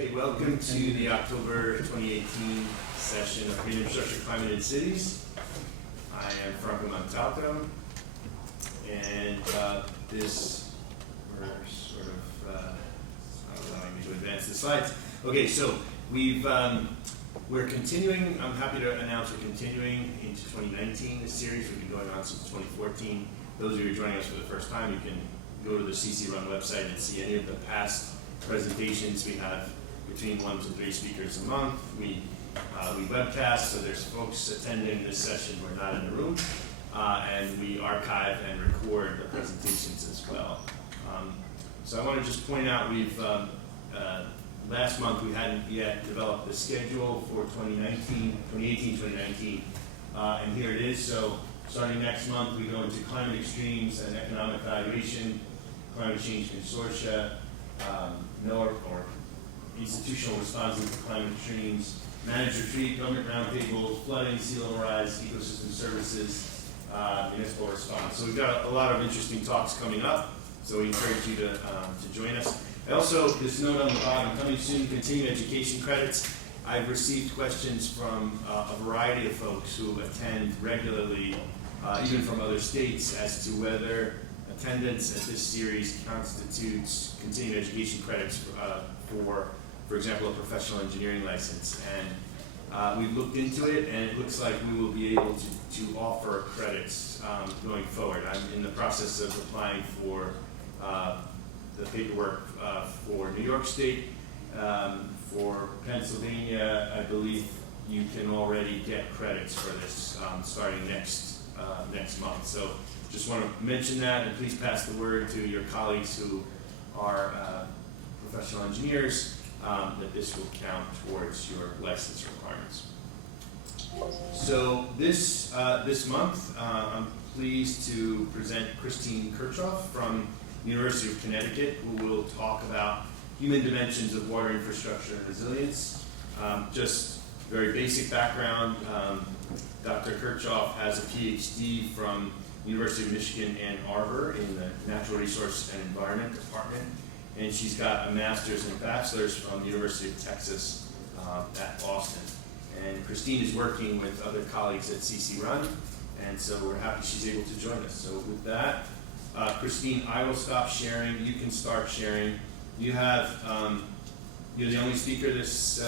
Okay, welcome to the October 2018 session of Green Infrastructure, Climate, and Cities. I am Franco Montalto, and this, we're sort of not allowing me to advance the slides. Okay, so we're continuing. I'm happy to announce we're continuing into 2019. This series we've been going on since 2014. Those of you who are joining us for the first time, you can go to the CCRUN website and see any of the past presentations. We have between 1 to 3 speakers a month. We webcast, so there's folks attending this session who are not in the room, and we archive and record the presentations as well. So I want to just point out last month we hadn't yet developed the schedule for 2018-2019, and here it is. So starting next month, we go into climate extremes and economic valuation, climate change consortia, NOAA, or institutional responses to climate extremes, managed retreat, government roundtables, flooding, sea level rise, ecosystem services, municipal response. So we've got a lot of interesting talks coming up, so we encourage you to join us. I also, this note on the bottom, coming soon, continuing education credits. I've received questions from a variety of folks who attend regularly, even from other states, as to whether attendance at this series constitutes continuing education credits for example, a professional engineering license. And we've looked into it, and it looks like we will be able to offer credits going forward. I'm in the process of applying for the paperwork for New York State. For Pennsylvania, I believe you can already get credits for this starting next month. So just want to mention that, and please pass the word to your colleagues who are professional engineers that this will count towards your license requirements. So this month, I'm pleased to present Christine Kirchhoff from University of Connecticut, who will talk about human dimensions of water infrastructure and resilience. Just very basic background. Dr. Kirchhoff has a PhD from University of Michigan, Ann Arbor, in the Natural Resource and Environment Department, and she's got a master's and a bachelor's from the University of Texas at Austin. And Christine is working with other colleagues at CCRUN, and so we're happy she's able to join us. So with that, Christine, I will stop sharing. You can start sharing. You have you're the only speaker this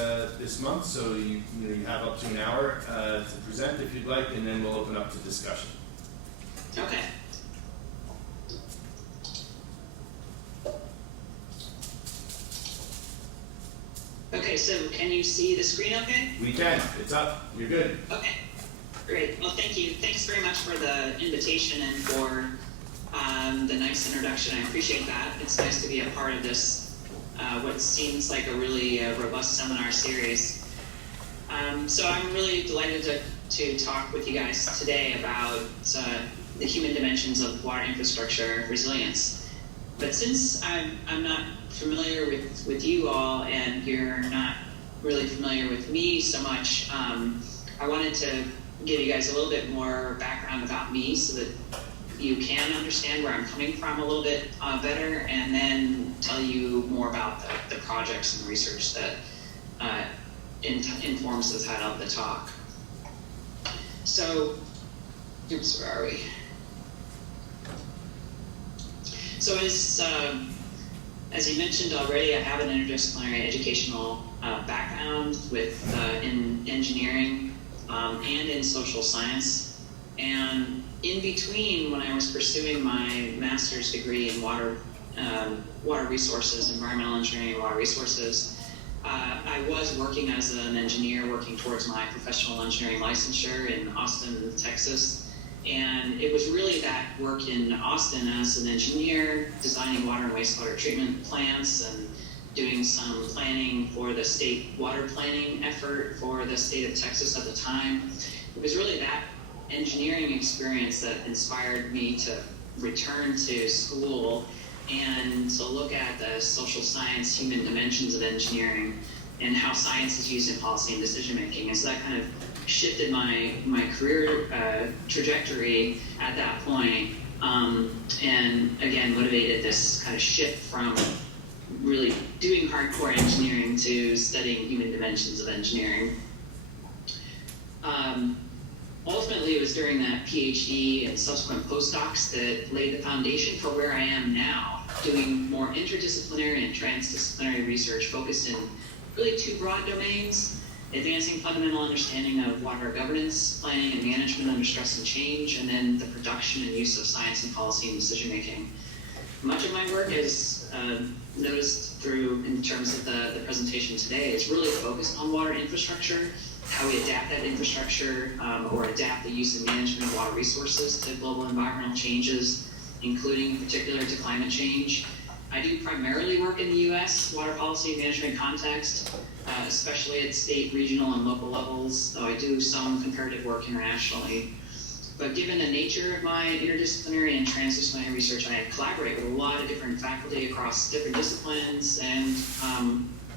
month, so you have up to an hour to present if you'd like, and then we'll open up to discussion. Okay. Okay, so can you see the screen okay? We can. It's up. You're good. Okay, great. Well, thank you. Thanks very much for the invitation and for the nice introduction. I appreciate that. It's nice to be a part of this, what seems like a really robust seminar series. So I'm really delighted to talk with you guys today about the human dimensions of water infrastructure resilience. But since I'm not familiar with you all, and you're not really familiar with me so much, I wanted to give you guys a little bit more background about me so that you can understand where I'm coming from a little bit better, and then tell you more about the projects and research that informs the title of the talk. So, oops, where are we? So as you mentioned already, I have an interdisciplinary educational background in engineering and in social science. And in between, when I was pursuing my master's degree in water resources, environmental engineering and water resources, I was working as an engineer, working towards my professional engineering licensure in Austin, Texas. And it was really that work in Austin as an engineer, designing water and wastewater treatment plants and doing some planning for the state water planning effort for the state of Texas at the time. It was really that engineering experience that inspired me to return to school and to look at the social science human dimensions of engineering and how science is used in policy and decision making. And so that kind of shifted my career trajectory at that point, and again motivated this kind of shift from really doing hardcore engineering to studying human dimensions of engineering. Ultimately, it was during that PhD and subsequent postdocs that laid the foundation for where I am now, doing more interdisciplinary and transdisciplinary research focused in really two broad domains: advancing fundamental understanding of water governance, planning, and management under stress and change, and then the production and use of science and policy and decision making. Much of my work, as noticed through in terms of the presentation today, is really focused on water infrastructure, how we adapt that infrastructure or adapt the use and management of water resources to global environmental changes, including in particular to climate change. I do primarily work in the US water policy and management context, especially at state, regional, and local levels, though I do some comparative work internationally. But given the nature of my interdisciplinary and transdisciplinary research, I collaborate with a lot of different faculty across different disciplines, and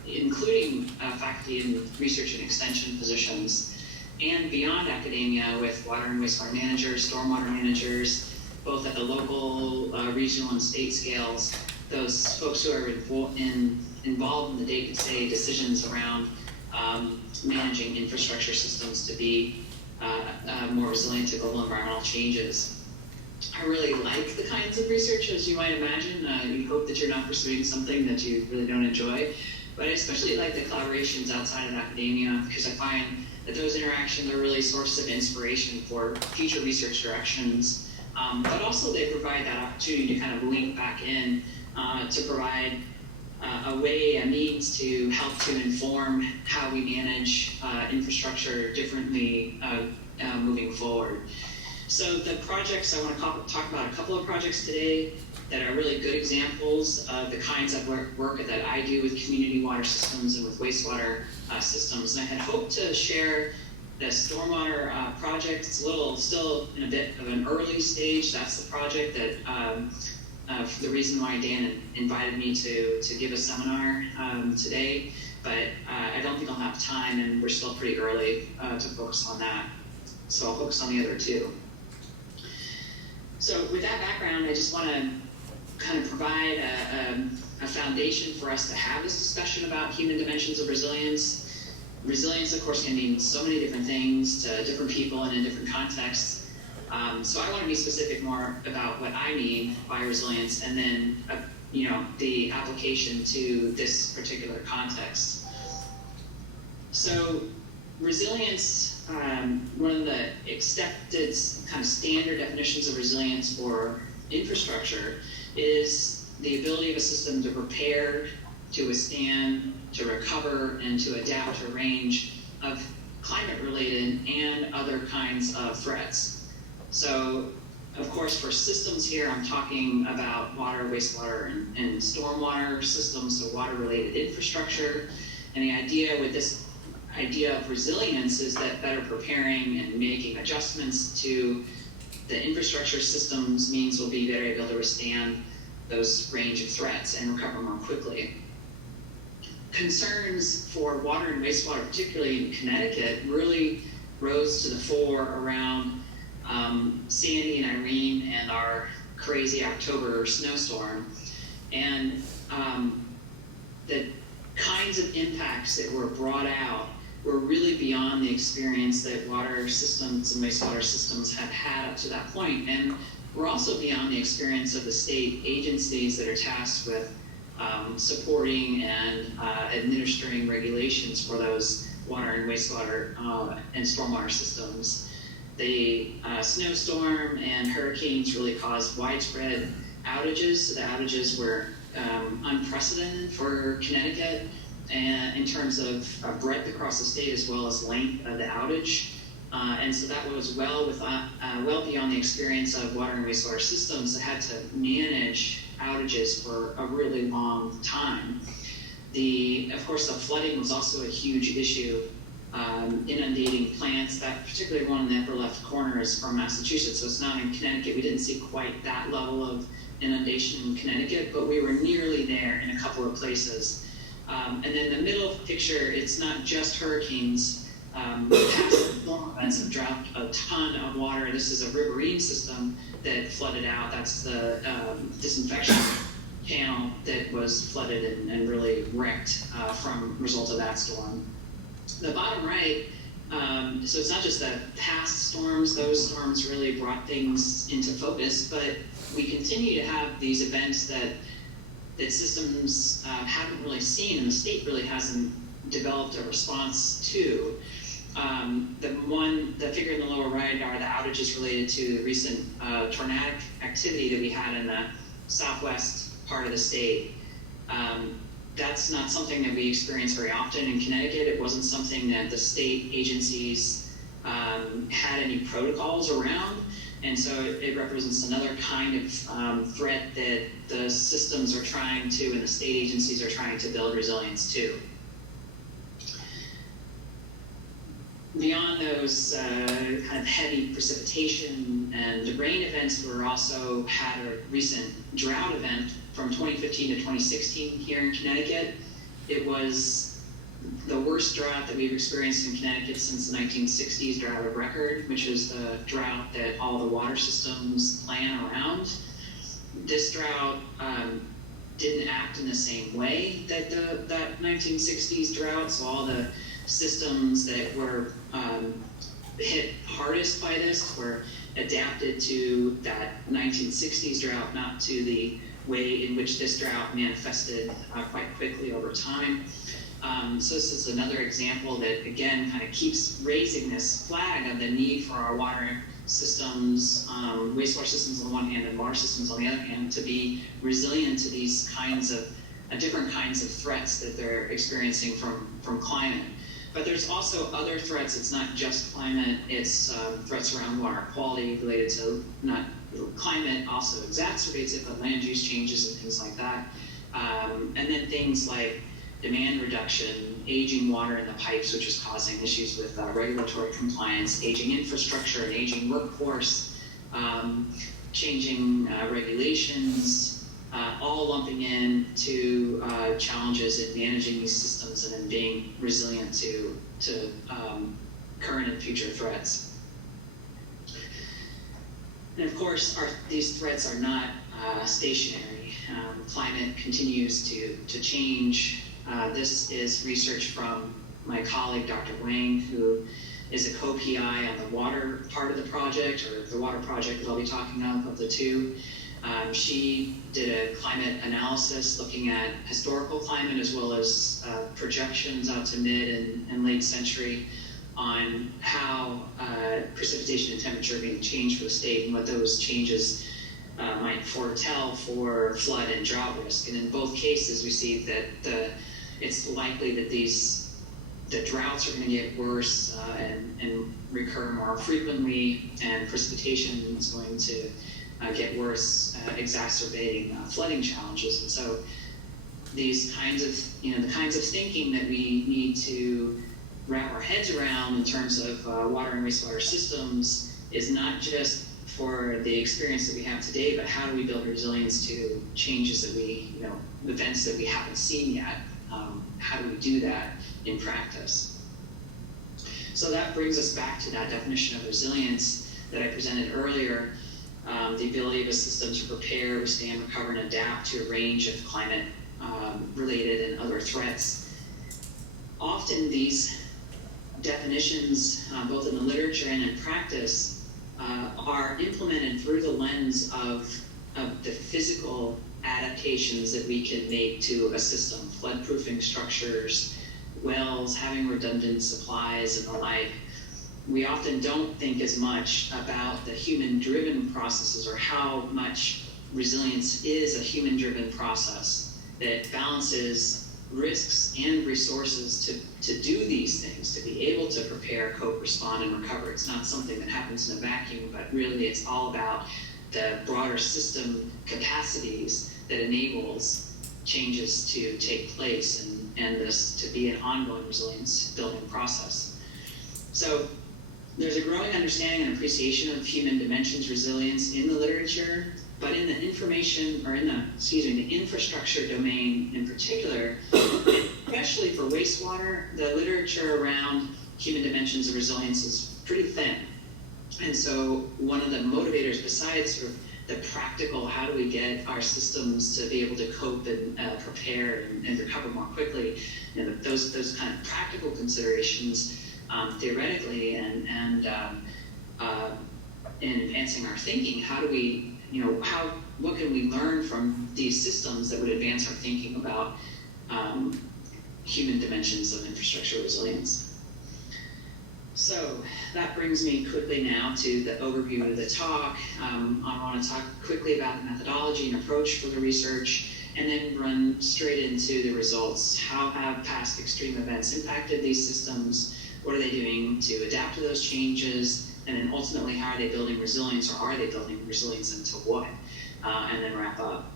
including faculty in research and extension positions, and beyond academia with water and wastewater managers, stormwater managers, both at the local, regional, and state scales, those folks who are involved in the day-to-day decisions around managing infrastructure systems to be more resilient to global environmental changes. I really like the kinds of research, as you might imagine. You hope that you're not pursuing something that you really don't enjoy. But I especially like the collaborations outside of academia, because I find that those interactions are really sources of inspiration for future research directions. But also they provide that opportunity to kind of link back in to provide a means to help to inform how we manage infrastructure differently moving forward. So the projects, I want to talk about a couple of projects today that are really good examples of the kinds of work that I do with community water systems and with wastewater systems. And I had hoped to share the stormwater project. It's still in a bit of an early stage. That's the project that the reason why Dan invited me to give a seminar today, but I don't think I'll have time, and we're still pretty early to focus on that. So I'll focus on the other two. So with that background, I just want to kind of provide a foundation for us to have this discussion about human dimensions of resilience. Resilience, of course, can mean so many different things to different people and in different contexts. So I want to be specific more about what I mean by resilience, and then the application to this particular context. So resilience, one of the accepted kind of standard definitions of resilience for infrastructure is the ability of a system to prepare, to withstand, to recover, and to adapt to a range of climate-related and other kinds of threats. So, of course, for systems here, I'm talking about water, wastewater, and stormwater systems, so water-related infrastructure. And the idea with this idea of resilience is that better preparing and making adjustments to the infrastructure systems means we'll be better able to withstand those range of threats and recover more quickly. Concerns for water and wastewater, particularly in Connecticut, really rose to the fore around Sandy and Irene and our crazy October snowstorm. And the kinds of impacts that were brought out were really beyond the experience that water systems and wastewater systems have had up to that point. And we're also beyond the experience of the state agencies that are tasked with supporting and administering regulations for those water and wastewater and stormwater systems. The snowstorm and hurricanes really caused widespread outages. So the outages were unprecedented for Connecticut, and in terms of breadth across the state as well as length of the outage. And so that was well beyond the experience of water and wastewater systems that had to manage outages for a really long time. Of course, the flooding was also a huge issue, inundating plants. That particularly one in the upper left corner is from Massachusetts, so it's not in Connecticut. We didn't see quite that level of inundation in Connecticut, but we were nearly there in a couple of places. And then the middle picture, it's not just hurricanes. Past normal events have dropped a ton of water. This is a riverine system that flooded out. That's the disinfection panel that was flooded and really wrecked from result of that storm. The bottom right, so it's not just the past storms, those storms really brought things into focus, but we continue to have these events that systems haven't really seen, and the state really hasn't developed a response to. The figure in the lower right are the outages related to the recent tornadic activity that we had in the southwest part of the state. That's not something that we experience very often in Connecticut. It wasn't something that the state agencies had any protocols around. And so it represents another kind of threat that the systems are trying to, and the state agencies are trying to build resilience to. Beyond those kind of heavy precipitation and rain events, we also had a recent drought event from 2015 to 2016 here in Connecticut. It was the worst drought that we've experienced in Connecticut since the 1960s drought of record, which is the drought that all the water systems plan around. This drought didn't act in the same way that that 1960s drought, so all the systems that were hit hardest by this were adapted to that 1960s drought, not to the way in which this drought manifested quite quickly over time. So this is another example that, again, kind of keeps raising this flag of the need for our water systems, wastewater systems on the one hand and water systems on the other hand, to be resilient to these kinds of different kinds of threats that they're experiencing from climate. But there's also other threats. It's not just climate, it's threats around water quality related to not climate also exacerbates it, but land use changes and things like that. And then things like demand reduction, aging water in the pipes, which is causing issues with regulatory compliance, aging infrastructure, an aging workforce, changing regulations, all lumping in to challenges in managing these systems and in being resilient to current and future threats. And of course, these threats are not stationary. Climate continues to change. This is research from my colleague, Dr. Wang, who is a co-PI on the water part of the project, or the water project that I'll be talking of the two. She did a climate analysis looking at historical climate as well as projections out to mid and late century on how precipitation and temperature are being changed for the state and what those changes might foretell for flood and drought risk. And in both cases, we see that it's likely that the droughts are going to get worse and recur more frequently, and precipitation is going to get worse, exacerbating flooding challenges. And so these kinds of, the kinds of thinking that we need to wrap our heads around in terms of water and wastewater systems is not just for the experience that we have today, but how do we build resilience to changes that events that we haven't seen yet? How do we do that in practice? So that brings us back to that definition of resilience that I presented earlier. The ability of a system to prepare, withstand, recover, and adapt to a range of climate-related and other threats. Often these definitions, both in the literature and in practice, are implemented through the lens of the physical adaptations that we can make to a system, flood-proofing structures, wells, having redundant supplies, and the like. We often don't think as much about the human-driven processes, or how much resilience is a human-driven process that balances risks and resources to do these things, to be able to prepare, cope, respond, and recover. It's not something that happens in a vacuum, but really it's all about the broader system capacities that enables changes to take place and this to be an ongoing resilience building process. So there's a growing understanding and appreciation of human dimensions resilience in the literature, but in the the infrastructure domain in particular, especially for wastewater, the literature around human dimensions of resilience is pretty thin. And so one of the motivators, besides sort of the practical, how do we get our systems to be able to cope and prepare and recover more quickly, those kind of practical considerations theoretically and in advancing our thinking. How do we, what can we learn from these systems that would advance our thinking about human dimensions of infrastructure resilience? So that brings me quickly now to the overview of the talk. I want to talk quickly about the methodology and approach for the research, and then run straight into the results. How have past extreme events impacted these systems? What are they doing to adapt to those changes? And then ultimately, how are they building resilience, or are they building resilience into what? And then wrap up.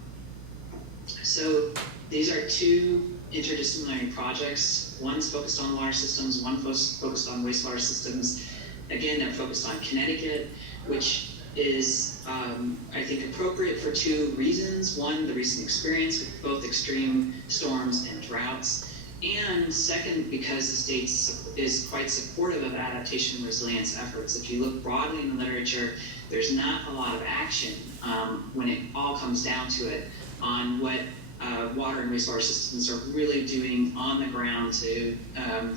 So these are two interdisciplinary projects. One's focused on water systems, one focused on wastewater systems. Again, they're focused on Connecticut, which is, I think, appropriate for two reasons. One, the recent experience with both extreme storms and droughts. And second, because the state is quite supportive of adaptation and resilience efforts. If you look broadly in the literature, there's not a lot of action when it all comes down to it on what water and wastewater systems are really doing on the ground to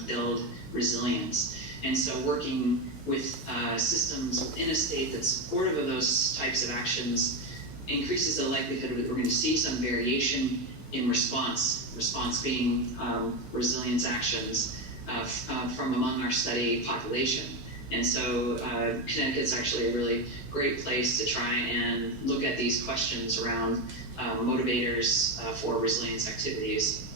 build resilience. And so working with systems within a state that's supportive of those types of actions increases the likelihood that we're going to see some variation in response being resilience actions from among our study population. And so Connecticut's actually a really great place to try and look at these questions around motivators for resilience activities.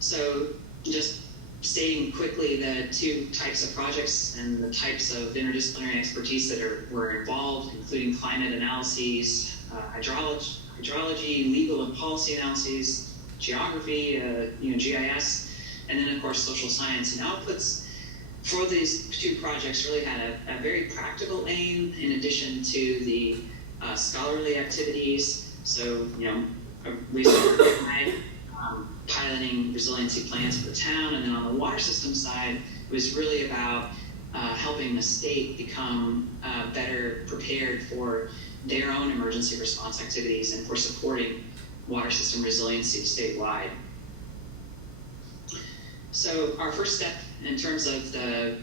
So just stating quickly the two types of projects and the types of interdisciplinary expertise that were involved, including climate analyses, hydrology, legal and policy analyses, geography, GIS, and then of course social science and outputs. For these two projects really had a very practical aim in addition to the scholarly activities. So, a research guide, piloting resiliency plans for the town, and then on the water system side, it was really about helping the state become better prepared for their own emergency response activities and for supporting water system resiliency statewide. So our first step in terms of the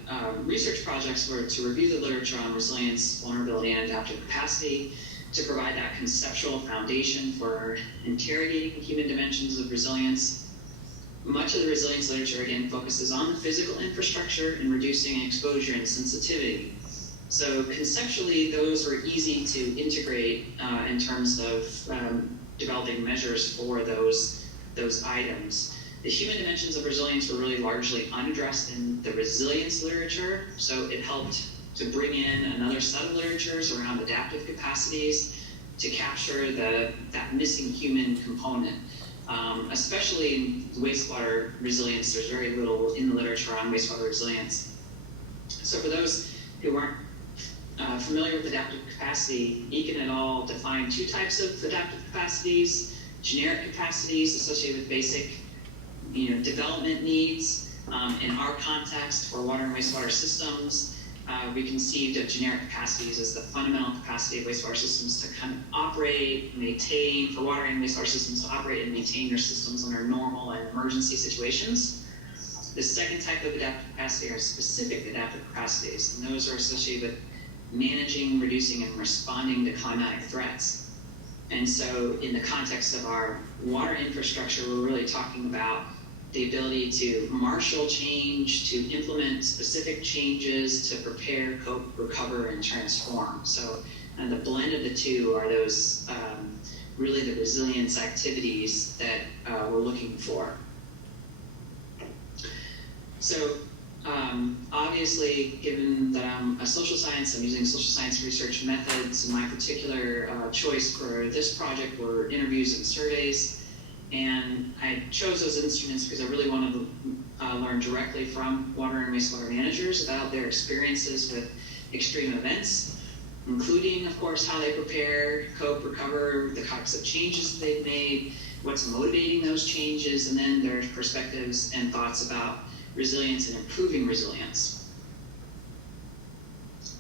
research projects were to review the literature on resilience, vulnerability, and adaptive capacity, to provide that conceptual foundation for interrogating human dimensions of resilience. Much of the resilience literature, again, focuses on the physical infrastructure and reducing exposure and sensitivity. So conceptually, those were easy to integrate in terms of developing measures for those items. The human dimensions of resilience were really largely unaddressed in the resilience literature, so it helped to bring in another set of literatures around adaptive capacities to capture that missing human component. Especially in wastewater resilience, there's very little in the literature on wastewater resilience. So for those who aren't familiar with adaptive capacity, Eakin et al. Defined two types of adaptive capacities: generic capacities associated with basic development needs. In our context for water and wastewater systems, we conceived of generic capacities as the fundamental capacity of wastewater systems to kind of operate, maintain, for water and wastewater systems to operate and maintain their systems under normal and emergency situations. The second type of adaptive capacity are specific adaptive capacities, and those are associated with managing, reducing, and responding to climatic threats. And so in the context of our water infrastructure, we're really talking about the ability to marshal change, to implement specific changes, to prepare, cope, recover, and transform. So the blend of the two are those really the resilience activities that we're looking for. So obviously, given that I'm a social science, I'm using social science research methods. My particular choice for this project were interviews and surveys. And I chose those instruments because I really wanted to learn directly from water and wastewater managers about their experiences with extreme events, including, of course, how they prepare, cope, recover, the types of changes they've made, what's motivating those changes, and then their perspectives and thoughts about resilience and improving resilience.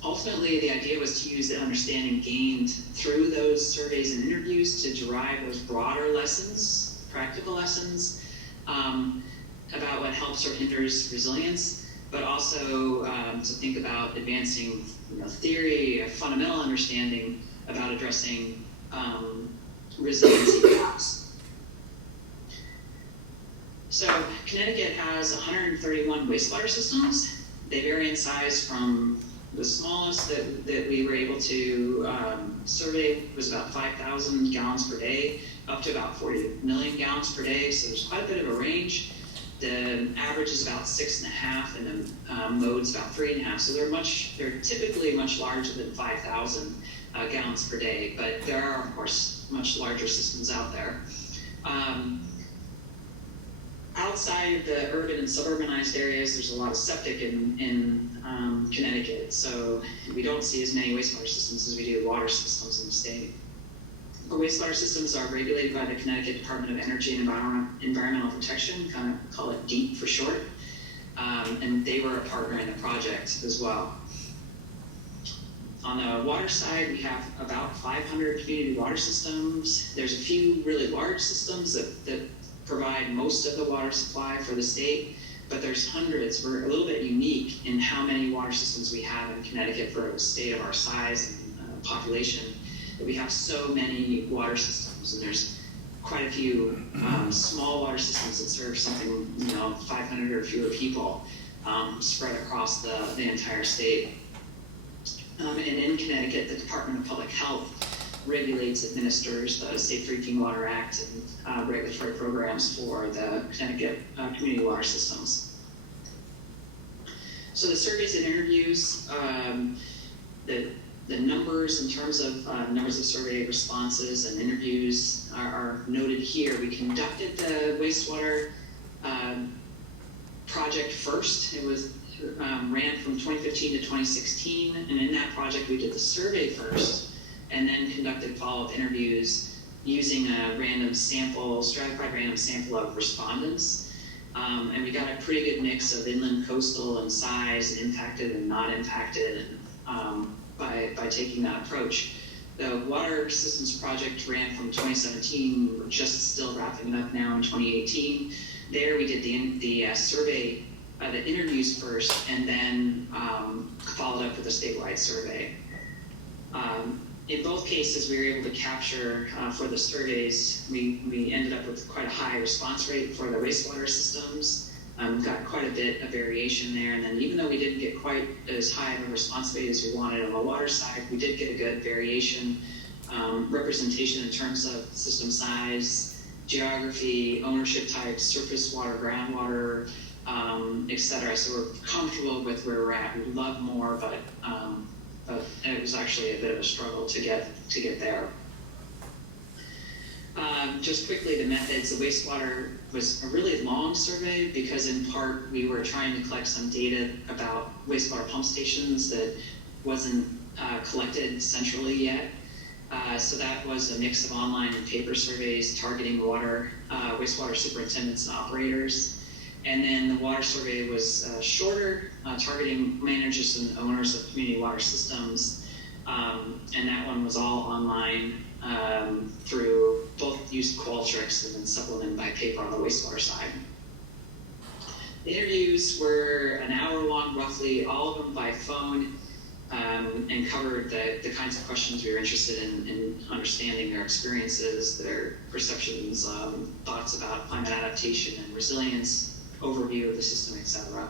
ultimately, the idea was to use the understanding gained through those surveys and interviews to derive those broader lessons, practical lessons, about what helps or hinders resilience, but also to think about advancing theory, a fundamental understanding about addressing resiliency gaps. So Connecticut has 131 wastewater systems. They vary in size from the smallest that we were able to survey was about 5,000 gallons per day, up to about 40 million gallons per day. So there's quite a bit of a range. The average is about 6.5, and the mode's about 3.5. So they're typically much larger than 5,000 gallons per day, but there are, of course, much larger systems out there. Outside of the urban and suburbanized areas, there's a lot of septic in Connecticut, so we don't see as many wastewater systems as we do water systems in the state. The wastewater systems are regulated by the Connecticut Department of Energy and Environmental Protection, kind of call it DEEP for short, and they were a partner in the project as well. On the water side, we have about 500 community water systems. There's a few really large systems that provide most of the water supply for the state, but there's hundreds. We're a little bit unique in how many water systems we have in Connecticut for a state of our size and population, that we have so many water systems, and there's quite a few small water systems that serve something, 500 or fewer people spread across the entire state. And in Connecticut, the Department of Public Health regulates, administers the Safe Drinking Water Act and regulatory programs for the Connecticut community water systems. So the surveys and interviews, the numbers in terms of numbers of survey responses and interviews are noted here. We conducted the wastewater project first. It was ran from 2015 to 2016, and in that project we did the survey first, and then conducted follow-up interviews using a random sample, stratified random sample of respondents. And we got a pretty good mix of inland, coastal, and size, and impacted and not impacted, and, by taking that approach. The water systems project ran from 2017, we're just still wrapping up now in 2018. There we did the survey, the interviews first, and then followed up with a statewide survey. In both cases, we were able to capture, for the surveys, we ended up with quite a high response rate for the wastewater systems. Got quite a bit of variation there, and then even though we didn't get quite as high of a response rate as we wanted on the water side, we did get a good variation, representation in terms of system size, geography, ownership type, surface water, groundwater, et cetera. So we're comfortable with where we're at. We'd love more, but it was actually a bit of a struggle to get there. Just quickly, the methods. The wastewater was a really long survey because in part we were trying to collect some data about wastewater pump stations that wasn't collected centrally yet. So that was a mix of online and paper surveys targeting wastewater superintendents and operators. And then the water survey was shorter, targeting managers and owners of community water systems. And that one was all online through both used Qualtrics and then supplemented by paper on the wastewater side. The interviews were an hour long, roughly, all of them by phone, and covered the kinds of questions we were interested in understanding their experiences, their perceptions, thoughts about climate adaptation and resilience, overview of the system, etc.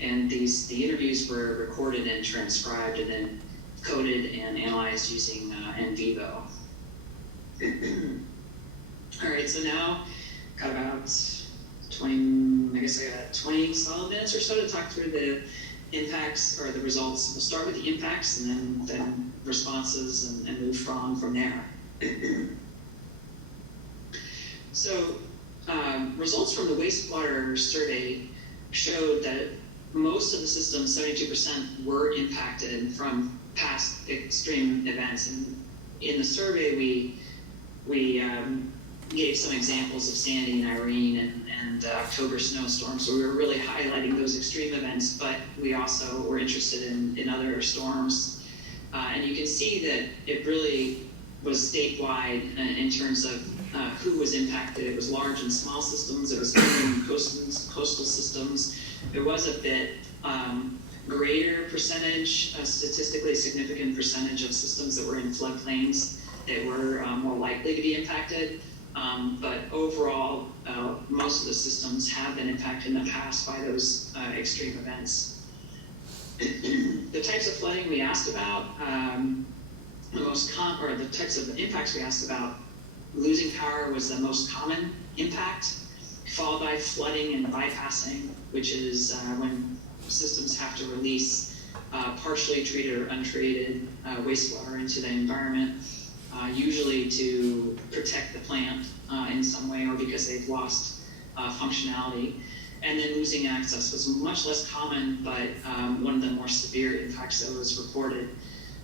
And the interviews were recorded and transcribed and then coded and analyzed using NVivo. All right, so now got about 20, I guess I got 20 solid minutes or so to talk through the impacts or the results. We'll start with the impacts and then responses and move from there. So results from the wastewater survey showed that most of the systems, 72%, were impacted from past extreme events. And in the survey, we gave some examples of Sandy and Irene and October snowstorms, so we were really highlighting those extreme events, but we also were interested in other storms. And you can see that it really was statewide in terms of who was impacted. It was large and small systems, it was coastal systems. There was a bit greater percentage, a statistically significant percentage of systems that were in floodplains that were more likely to be impacted. But overall, most of the systems have been impacted in the past by those extreme events. The types of flooding we asked about, the types of impacts we asked about, losing power was the most common impact, followed by flooding and bypassing, which is when systems have to release partially treated or untreated wastewater into the environment, usually to protect the plant in some way or because they've lost functionality. And then losing access was much less common, but one of the more severe impacts that was reported.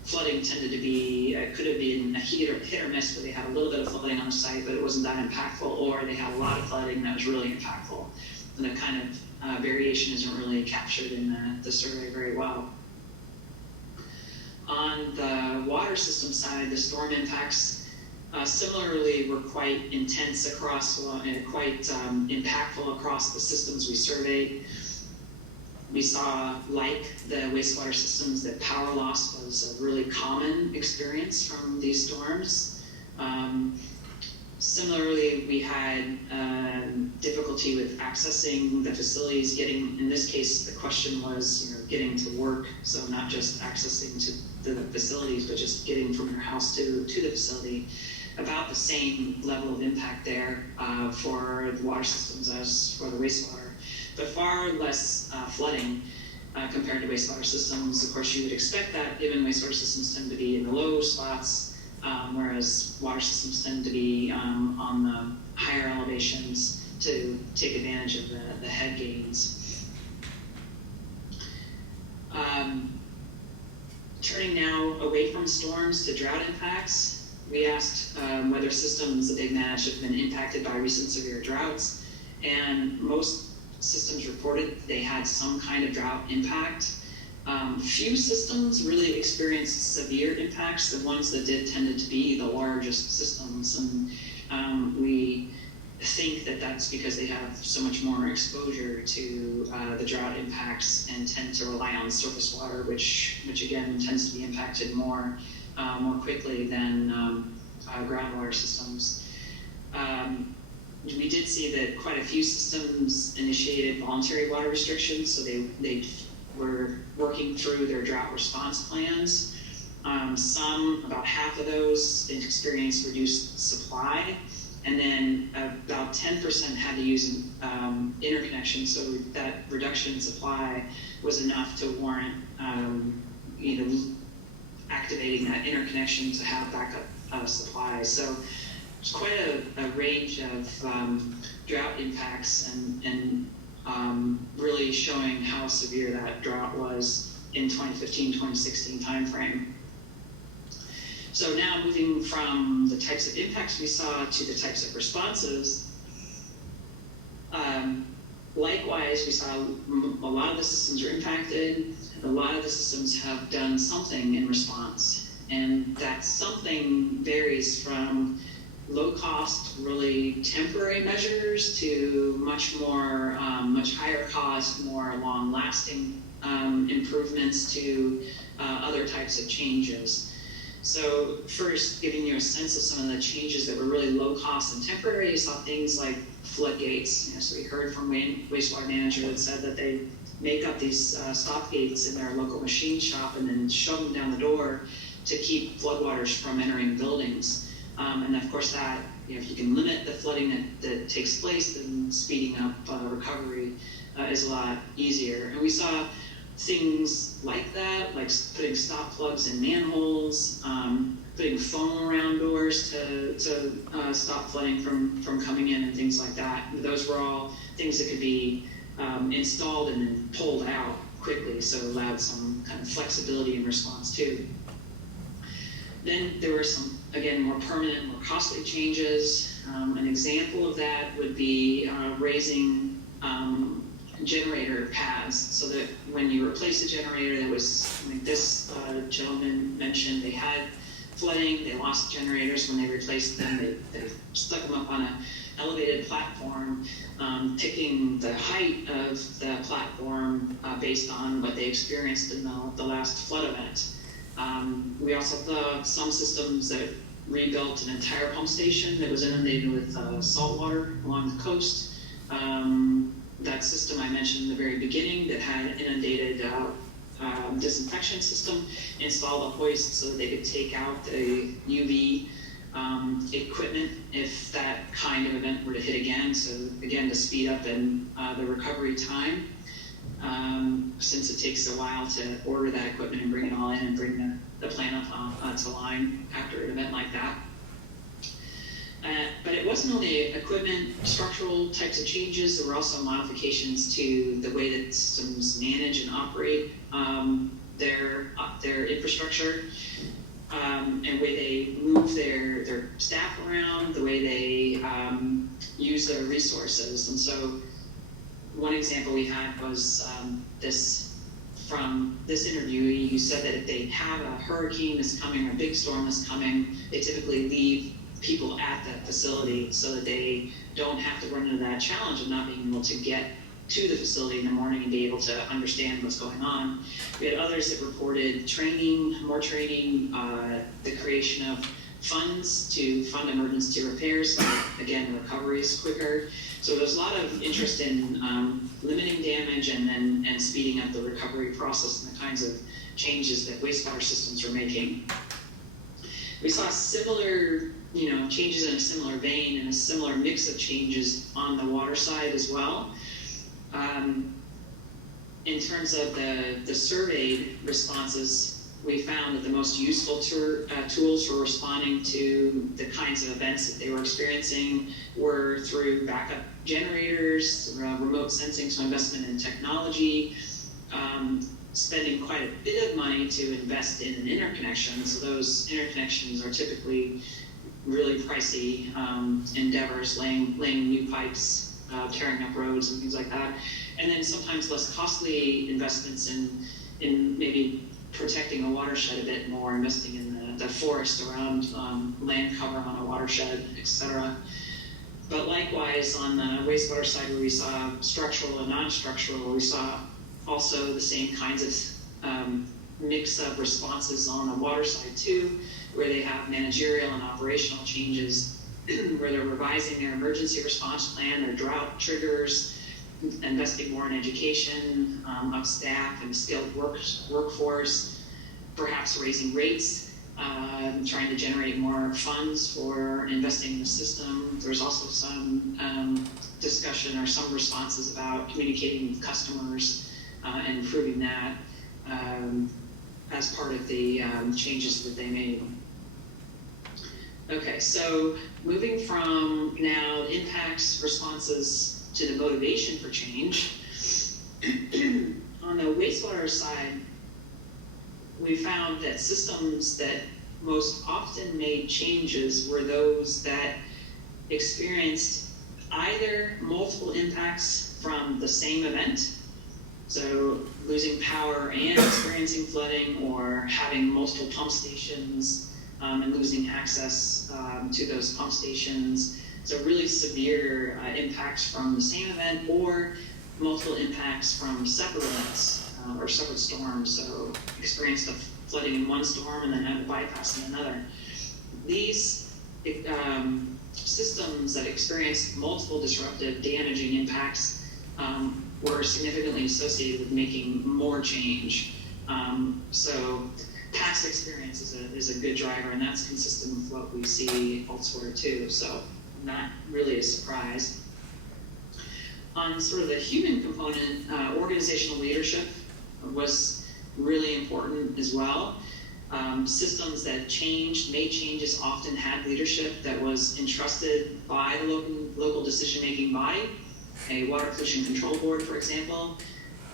Flooding tended to be, could have been a hit or miss, where they had a little bit of flooding on the site, but it wasn't that impactful, or they had a lot of flooding that was really impactful. And the kind of variation isn't really captured in the survey very well. On the water system side, the storm impacts similarly were quite intense across, quite impactful across the systems we surveyed. We saw, like the wastewater systems, that power loss was a really common experience from these storms. Similarly, we had difficulty with accessing the facilities, in this case, the question was, getting to work, so not just accessing to the facilities, but just getting from your house to the facility. About the same level of impact there for the water systems as for the wastewater, but far less flooding compared to wastewater systems. Of course, you would expect that, given wastewater systems tend to be in the low spots, whereas water systems tend to be on the higher elevations to take advantage of the head gains. Turning now away from storms to drought impacts, we asked whether systems that they've managed have been impacted by recent severe droughts, and most systems reported they had some kind of drought impact. Few systems really experienced severe impacts. The ones that did tended to be the largest systems, and we think that that's because they have so much more exposure to the drought impacts and tend to rely on surface water, which again tends to be impacted more quickly than groundwater systems. We did see that quite a few systems initiated voluntary water restrictions, so they were working through their drought response plans. Some, about half of those, experienced reduced supply, and then about 10% had to use interconnection, so that reduction in supply was enough to warrant activating that interconnection to have backup supply. So it's quite a range of drought impacts and really showing how severe that drought was in 2015-2016 timeframe. So now moving from the types of impacts we saw to the types of responses, likewise, we saw a lot of the systems are impacted, and a lot of the systems have done something in response. And that something varies from low-cost, really temporary measures to much more, much higher cost, more long-lasting improvements to other types of changes. So first, giving you a sense of some of the changes that were really low-cost and temporary, you saw things like floodgates. So we heard from wastewater manager that said that they make up these stop gates in their local machine shop and then shove them down the door to keep floodwaters from entering buildings. And of course that, if you can limit the flooding that takes place, then speeding up recovery is a lot easier. And we saw things like that, like putting stop plugs in manholes, putting foam around doors to stop flooding from coming in and things like that. Those were all things that could be installed and then pulled out quickly, so it allowed some kind of flexibility in response too. Then there were some, again, more permanent, more costly changes. An example of that would be raising generator pads, so that when you replace a generator that was, like this gentleman mentioned, they had flooding, they lost generators when they replaced them, they stuck them up on an elevated platform, picking the height of the platform based on what they experienced in the last flood event. We also saw some systems that rebuilt an entire pump station that was inundated with salt water along the coast. That system I mentioned in the very beginning that had inundated disinfection system, installed a hoist so that they could take out the UV equipment if that kind of event were to hit again. So again, to speed up in the recovery time, since it takes a while to order that equipment and bring it all in and bring the plant up to line after an event like that. But it wasn't only equipment, structural types of changes, there were also modifications to the way that systems manage and operate their infrastructure, and the way they move their staff around, the way they use their resources. And so one example we had was from this interviewee who said that if they have a hurricane that's coming or a big storm that's coming, they typically leave people at that facility so that they don't have to run into that challenge of not being able to get to the facility in the morning and be able to understand what's going on. We had others that reported training, more training, the creation of funds to fund emergency repairs, so again, recovery is quicker. So there's a lot of interest in limiting damage and speeding up the recovery process and the kinds of changes that wastewater systems are making. We saw similar changes in a similar vein and a similar mix of changes on the water side as well. In terms of the surveyed responses, we found that the most useful tools for responding to the kinds of events that they were experiencing were through backup generators, remote sensing, so investment in technology, spending quite a bit of money to invest in an interconnection. So those interconnections are typically really pricey endeavors, laying new pipes, tearing up roads and things like that. And then sometimes less costly investments in maybe protecting a watershed a bit more, investing in the forest around land cover on a watershed, etc. But likewise, on the wastewater side, where we saw structural and non-structural, we saw also the same kinds of mix of responses on the water side too, where they have managerial and operational changes, where they're revising their emergency response plan, their drought triggers, investing more in education of staff and skilled workforce, perhaps raising rates, trying to generate more funds for investing in the system. There's also some discussion or some responses about communicating with customers and improving that as part of the changes that they made. Okay, so moving from now impacts, responses, to the motivation for change. On the wastewater side, we found that systems that most often made changes were those that experienced either multiple impacts from the same event, so losing power and experiencing flooding, or having multiple pump stations and losing access to those pump stations. So really severe impacts from the same event, or multiple impacts from separate events or separate storms. So experienced a flooding in one storm and then had a bypass in another. These systems that experienced multiple disruptive, damaging impacts were significantly associated with making more change. So past experience is a good driver, and that's consistent with what we see elsewhere too. So not really a surprise. On sort of the human component, organizational leadership was really important as well. Systems that made changes often had leadership that was entrusted by the local decision-making body, a water pollution control board, for example.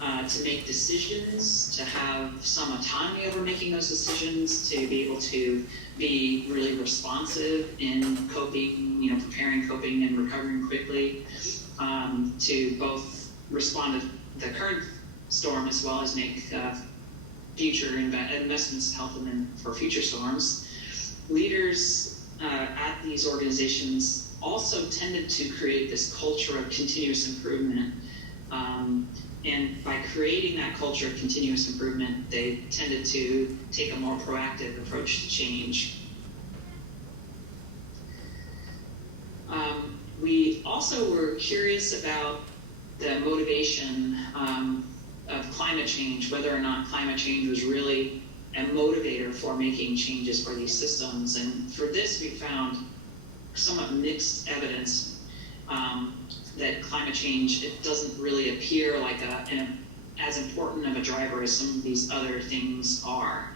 to make decisions, to have some autonomy over making those decisions, to be able to be really responsive in coping, preparing, coping, and recovering quickly, to both respond to the current storm as well as make future investments to help them in for future storms. Leaders at these organizations also tended to create this culture of continuous improvement. And by creating that culture of continuous improvement, they tended to take a more proactive approach to change. We also were curious about the motivation of climate change, whether or not climate change was really a motivator for making changes for these systems. And for this, we found somewhat mixed evidence that climate change, it doesn't really appear like as important of a driver as some of these other things are.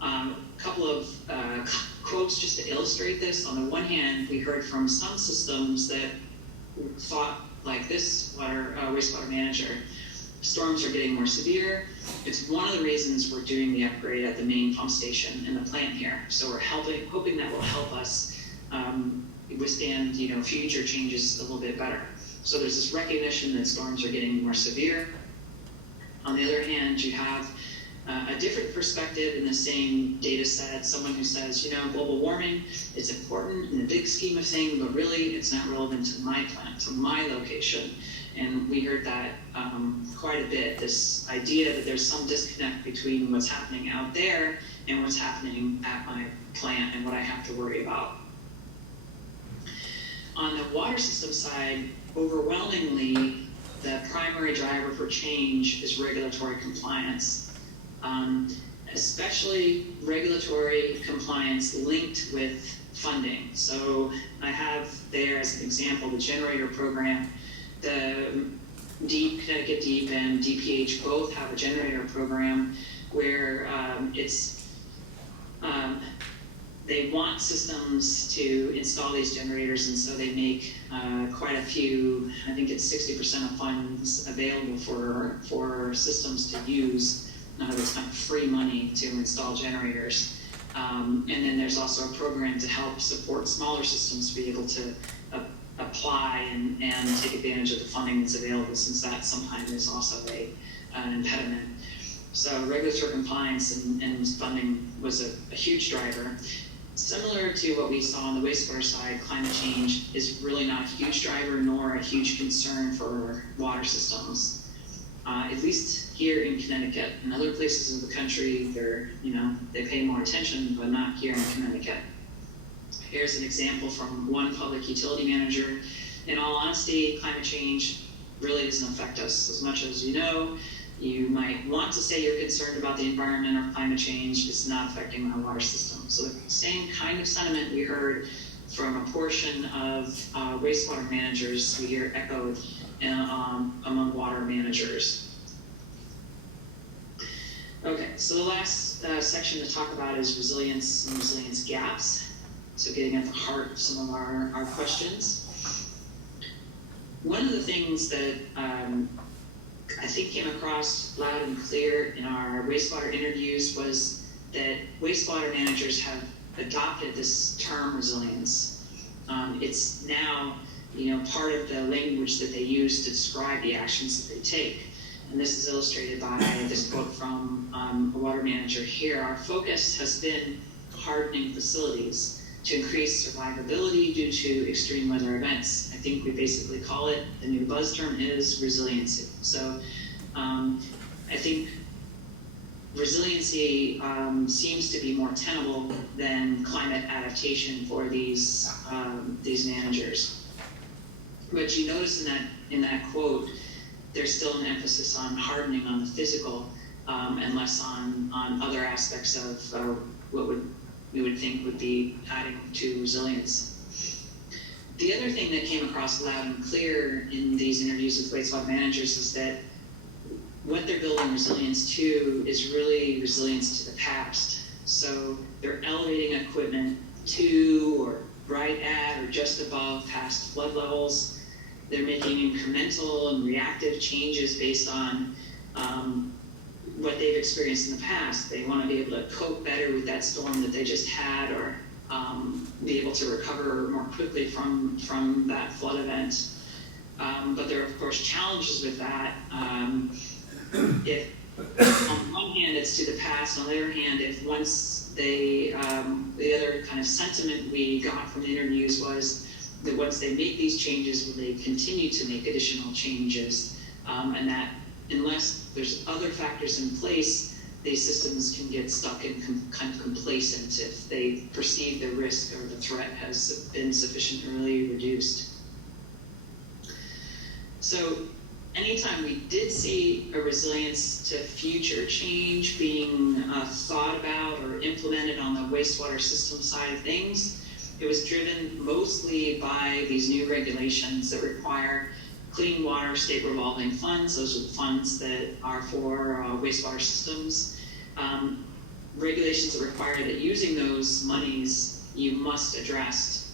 A couple of quotes just to illustrate this. On the one hand, we heard from some systems that thought like this wastewater manager, storms are getting more severe. It's one of the reasons we're doing the upgrade at the main pump station in the plant here. So we're hoping that will help us withstand future changes a little bit better. So there's this recognition that storms are getting more severe. On the other hand, you have a different perspective in the same data set, someone who says, global warming, it's important in the big scheme of things, but really it's not relevant to my plant, to my location. And we heard that quite a bit, this idea that there's some disconnect between what's happening out there and what's happening at my plant and what I have to worry about. On the water system side, overwhelmingly, the primary driver for change is regulatory compliance, especially regulatory compliance linked with funding. So I have there as an example the generator program. The Connecticut DEEP and DPH both have a generator program where they want systems to install these generators, and so they make quite a few, I think it's 60% of funds available for systems to use. In other words, kind of free money to install generators. And then there's also a program to help support smaller systems to be able to apply and take advantage of the funding that's available, since that sometimes is also an impediment. So regulatory compliance and funding was a huge driver. Similar to what we saw on the wastewater side, climate change is really not a huge driver nor a huge concern for water systems. At least here in Connecticut. In other places of the country, they pay more attention, but not here in Connecticut. Here's an example from one public utility manager. In all honesty, climate change really doesn't affect us as much as you might want to say you're concerned about the environment or climate change. It's not affecting my water system. So the same kind of sentiment we heard from a portion of wastewater managers, we hear echoed among water managers. Okay, so the last section to talk about is resilience and resilience gaps. So getting at the heart of some of our questions. One of the things that I think came across loud and clear in our wastewater interviews was that wastewater managers have adopted this term resilience. It's now part of the language that they use to describe the actions that they take. And this is illustrated by this quote from a water manager here. Our focus has been hardening facilities to increase survivability due to extreme weather events. I think we basically call it, the new buzz term is resiliency. So I think resiliency seems to be more tenable than climate adaptation for these managers. But you notice in that quote, there's still an emphasis on hardening on the physical and less on other aspects of what we would think would be adding to resilience. The other thing that came across loud and clear in these interviews with wastewater managers is that what they're building resilience to is really resilience to the past. So they're elevating equipment to or right at or just above past flood levels. They're making incremental and reactive changes based on what they've experienced in the past. They want to be able to cope better with that storm that they just had, or be able to recover more quickly from that flood event. But there are, of course, challenges with that. If on one hand it's to the past, on the other hand, if once they, the other kind of sentiment we got from the interviews was that once they make these changes, will they continue to make additional changes, and that unless there's other factors in place, these systems can get stuck and kind of complacent if they perceive the risk or the threat has been sufficiently reduced. So anytime we did see a resilience to future change being thought about or implemented on the wastewater system side of things, it was driven mostly by these new regulations that require clean water state revolving funds. Those are the funds that are for wastewater systems. Regulations that require that using those monies, you must address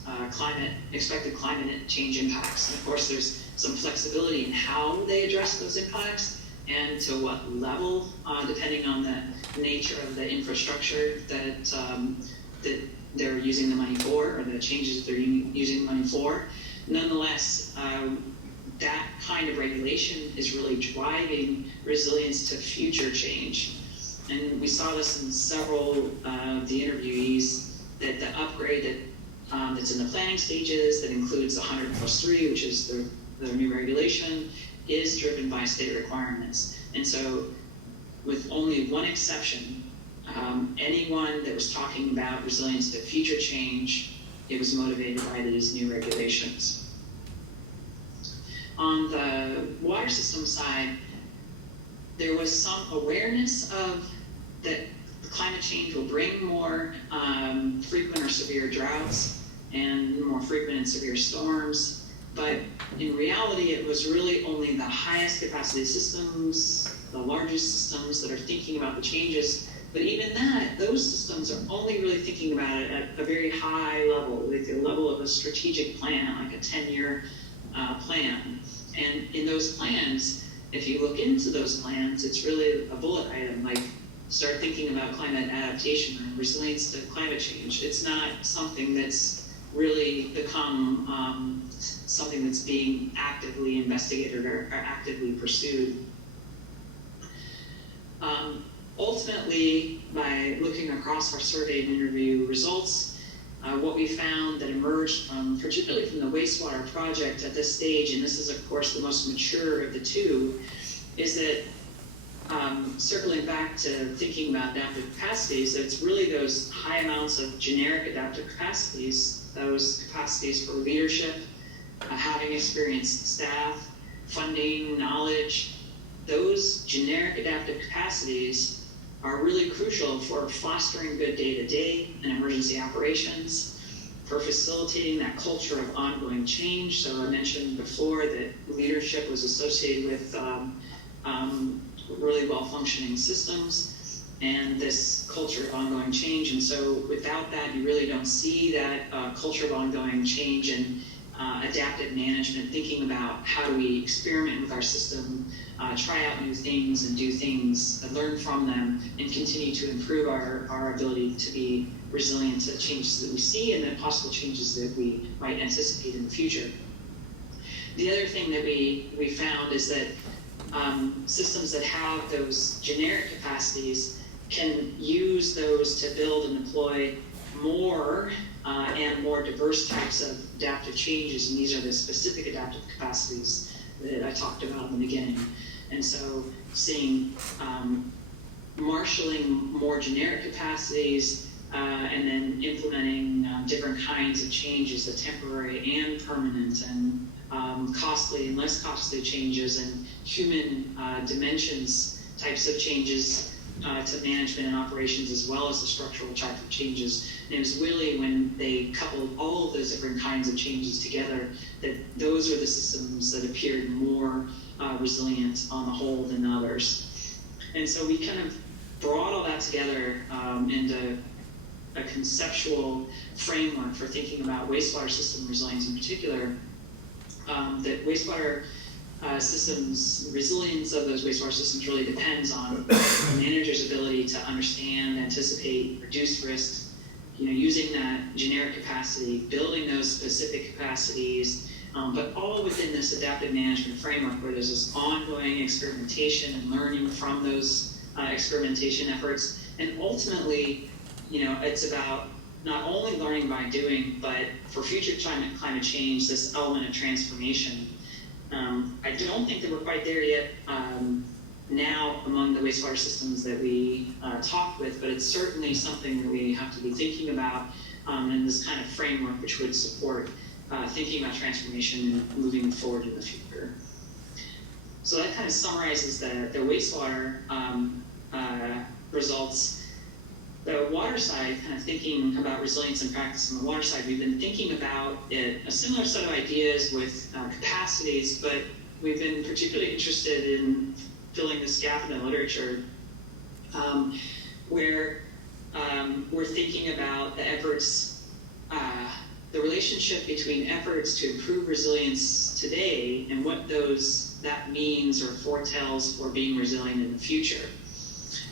expected climate change impacts. And of course, there's some flexibility in how they address those impacts and to what level, depending on the nature of the infrastructure that they're using the money for, or the changes they're using the money for. Nonetheless, that kind of regulation is really driving resilience to future change. And we saw this in several of the interviewees, that the upgrade that's in the planning stages, that includes 100+3, which is the new regulation, is driven by state requirements. And so with only one exception, anyone that was talking about resilience to future change, it was motivated by these new regulations. On the water system side, there was some awareness of that climate change will bring more frequent or severe droughts and more frequent and severe storms. But in reality, it was really only the highest capacity systems, the largest systems that are thinking about the changes. But even that, those systems are only really thinking about it at a very high level, like the level of a strategic plan, like a 10-year plan. And in those plans, if you look into those plans, it's really a bullet item, like start thinking about climate adaptation or resilience to climate change. It's not something that's really become something that's being actively investigated or actively pursued. Ultimately, by looking across our survey and interview results, what we found that emerged particularly from the wastewater project at this stage, and this is of course the most mature of the two, is that circling back to thinking about adaptive capacities, it's really those high amounts of generic adaptive capacities, those capacities for leadership, having experienced staff, funding, knowledge. Those generic adaptive capacities are really crucial for fostering good day-to-day and emergency operations, for facilitating that culture of ongoing change. So I mentioned before that leadership was associated with really well-functioning systems and this culture of ongoing change. And so without that, you really don't see that culture of ongoing change and adaptive management, thinking about how do we experiment with our system, try out new things and do things, and learn from them, and continue to improve our ability to be resilient to changes that we see and then possible changes that we might anticipate in the future. The other thing that we found is that systems that have those generic capacities can use those to build and deploy more and more diverse types of adaptive changes, and these are the specific adaptive capacities that I talked about in the beginning. And so seeing marshaling more generic capacities and then implementing different kinds of changes, the temporary and permanent, and costly and less costly changes, and human dimensions types of changes to management and operations, as well as the structural type of changes. And it was really when they coupled all of those different kinds of changes together that those are the systems that appeared more resilient on the whole than others. And so we kind of brought all that together into a conceptual framework for thinking about wastewater system resilience in particular, that wastewater systems, resilience of those wastewater systems really depends on the manager's ability to understand, anticipate, reduce risks, using that generic capacity, building those specific capacities, but all within this adaptive management framework where there's this ongoing experimentation and learning from those experimentation efforts. And ultimately, it's about not only learning by doing, but for future climate change, this element of transformation. I don't think that we're quite there yet now among the wastewater systems that we talked with, but it's certainly something that we have to be thinking about in this kind of framework which would support thinking about transformation and moving forward in the future. So that kind of summarizes the wastewater results. The water side, kind of thinking about resilience and practice on the water side, we've been thinking about a similar set of ideas with capacities, but we've been particularly interested in filling this gap in the literature where we're thinking about the efforts, the relationship between efforts to improve resilience today and what that means or foretells for being resilient in the future.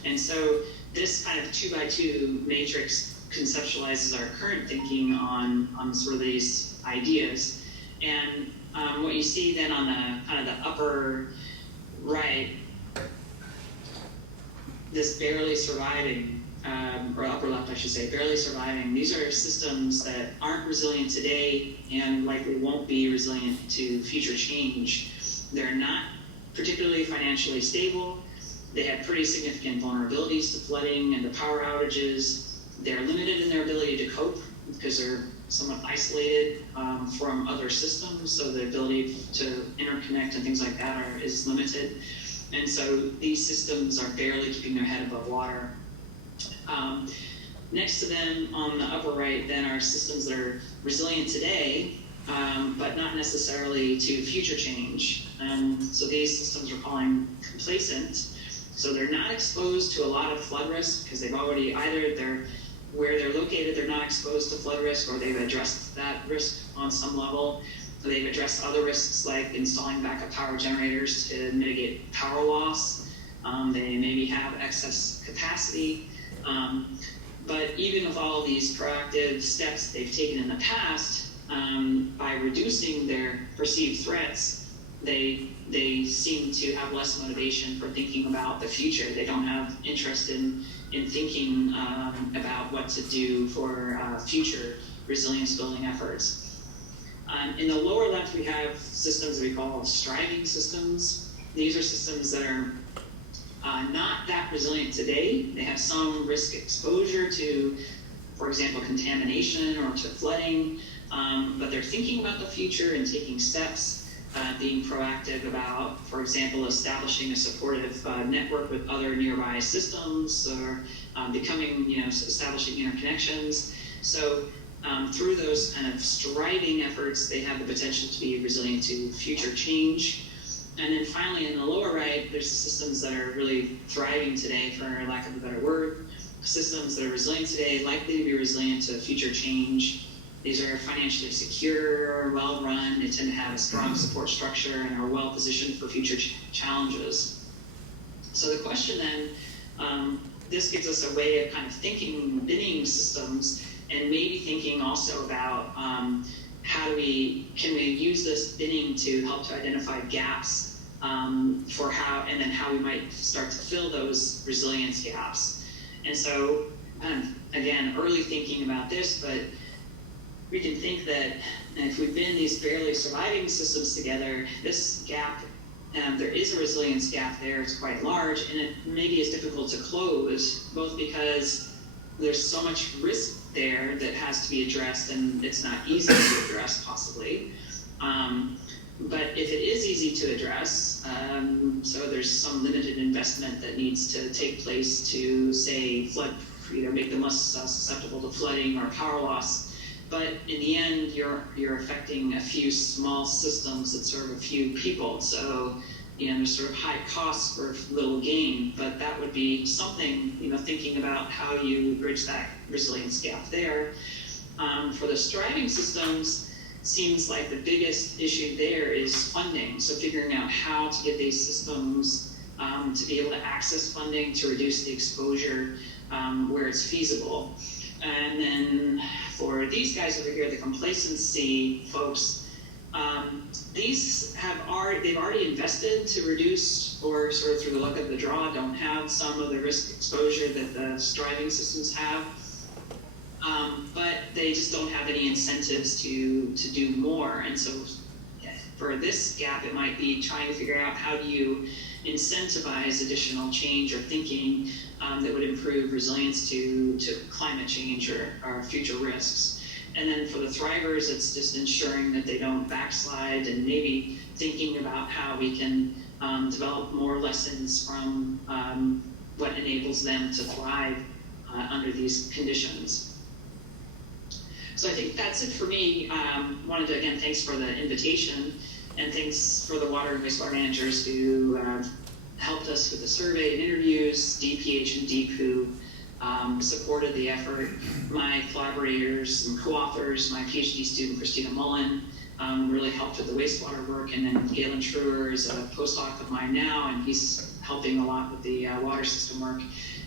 And so this kind of 2x2 matrix conceptualizes our current thinking on sort of these ideas. And what you see then on the kind of the upper right, this barely surviving, or upper left I should say, barely surviving, these are systems that aren't resilient today and likely won't be resilient to future change. They're not particularly financially stable. They have pretty significant vulnerabilities to flooding and to power outages. They're limited in their ability to cope because they're somewhat isolated from other systems, so the ability to interconnect and things like that is limited. And so these systems are barely keeping their head above water. Next to them on the upper right then are systems that are resilient today, but not necessarily to future change. So these systems we're calling complacent. So they're not exposed to a lot of flood risk because they've already where they're located, they're not exposed to flood risk, or they've addressed that risk on some level. So they've addressed other risks like installing backup power generators to mitigate power loss. They maybe have excess capacity. But even with all these proactive steps they've taken in the past, by reducing their perceived threats, they seem to have less motivation for thinking about the future. They don't have interest in thinking about what to do for future resilience building efforts. In the lower left, we have systems that we call striving systems. These are systems that are not that resilient today. They have some risk exposure to, for example, contamination or to flooding, but they're thinking about the future and taking steps. Being proactive about, for example, establishing a supportive network with other nearby systems, or establishing interconnections. So through those kind of striving efforts, they have the potential to be resilient to future change. And then finally, in the lower right, there's the systems that are really thriving today, for lack of a better word. Systems that are resilient today, likely to be resilient to future change. These are financially secure, well-run, they tend to have a strong support structure and are well-positioned for future challenges. So the question then, this gives us a way of kind of thinking binning systems and maybe thinking also about can we use this binning to help to identify gaps for how we might start to fill those resilience gaps. And so, again, early thinking about this, but we can think that if we bin these barely surviving systems together, this gap, there is a resilience gap there, it's quite large, and it maybe is difficult to close, both because there's so much risk there that has to be addressed, and it's not easy to address, possibly. But if it is easy to address, so there's some limited investment that needs to take place to, say, make them less susceptible to flooding or power loss. But in the end, you're affecting a few small systems that serve a few people. So, there's sort of high costs for little gain, but that would be something, thinking about how you bridge that resilience gap there. For the striving systems, seems like the biggest issue there is funding. So figuring out how to get these systems to be able to access funding to reduce the exposure where it's feasible. And then for these guys over here, the complacency folks, they've already invested to reduce, or sort of through the luck of the draw, don't have some of the risk exposure that the striving systems have. But they just don't have any incentives to do more. And so for this gap, it might be trying to figure out how do you incentivize additional change or thinking that would improve resilience to climate change or future risks. And then for the thrivers, it's just ensuring that they don't backslide, and maybe thinking about how we can develop more lessons from what enables them to thrive under these conditions. So I think that's it for me. Wanted to, again, thanks for the invitation, and thanks for the water and wastewater managers who helped us with the survey and interviews. DPH and DPU supported the effort. My collaborators and co-authors, my PhD student, Christina Mullen, really helped with the wastewater work, and then Galen Truer is a postdoc of mine now, and he's helping a lot with the water system work.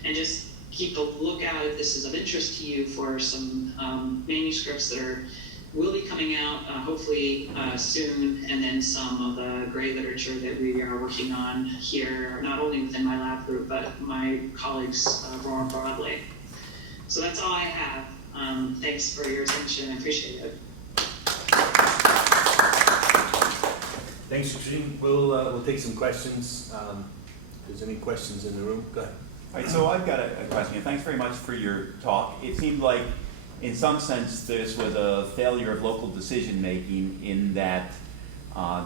And just keep a lookout if this is of interest to you for some manuscripts that will be coming out hopefully soon, and then some of the gray literature that we are working on here, not only within my lab group, but my colleagues more broadly. So that's all I have. Thanks for your attention. I appreciate it. Thanks, Katrine. We'll take some questions. If there's any questions in the room, go ahead. All right, so I've got a question. Thanks very much for your talk. It seemed like, in some sense, this was a failure of local decision-making in that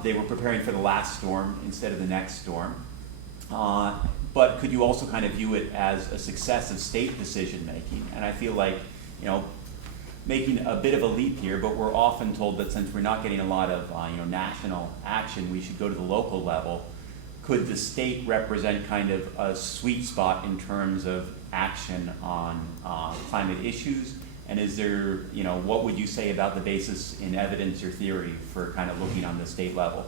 they were preparing for the last storm instead of the next storm. But could you also kind of view it as a success of state decision-making? And I feel like, making a bit of a leap here, but we're often told that since we're not getting a lot of national action, we should go to the local level. Could the state represent kind of a sweet spot in terms of action on climate issues? And is there, what would you say about the basis in evidence or theory for kind of looking on the state level?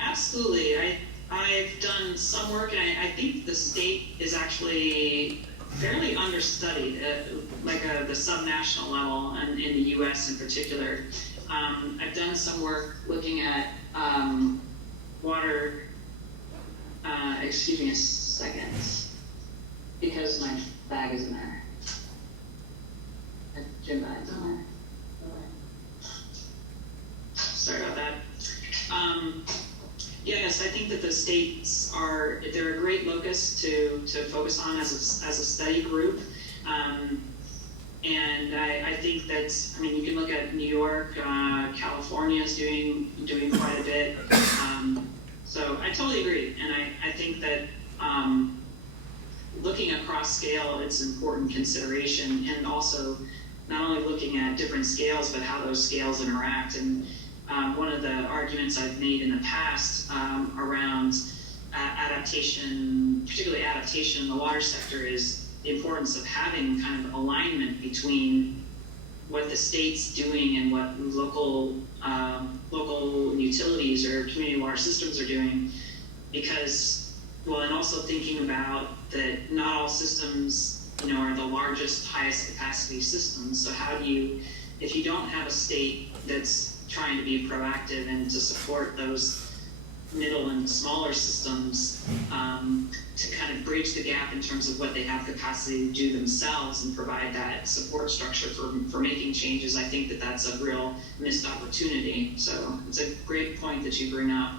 Absolutely. I've done some work, and I think the state is actually fairly understudied at the subnational level, and in the U.S. in particular. I've done some work looking at water, excuse me a second, because my bag is in there. Gym bag's in there. Sorry about that. Yes, I think that the states they're a great locus to focus on as a study group. And I think that, you can look at New York, California is doing quite a bit. So I totally agree. And I think that looking across scale, it's an important consideration, and also not only looking at different scales, but how those scales interact. And one of the arguments I've made in the past around adaptation, particularly adaptation in the water sector, is the importance of having kind of alignment between what the state's doing and what local utilities or community water systems are doing, because, and also thinking about that not all systems, are the largest, highest capacity systems. So how do you, if you don't have a state that's trying to be proactive and to support those middle and smaller systems, to kind of bridge the gap in terms of what they have capacity to do themselves and provide that support structure for making changes, I think that that's a real missed opportunity. So it's a great point that you bring up.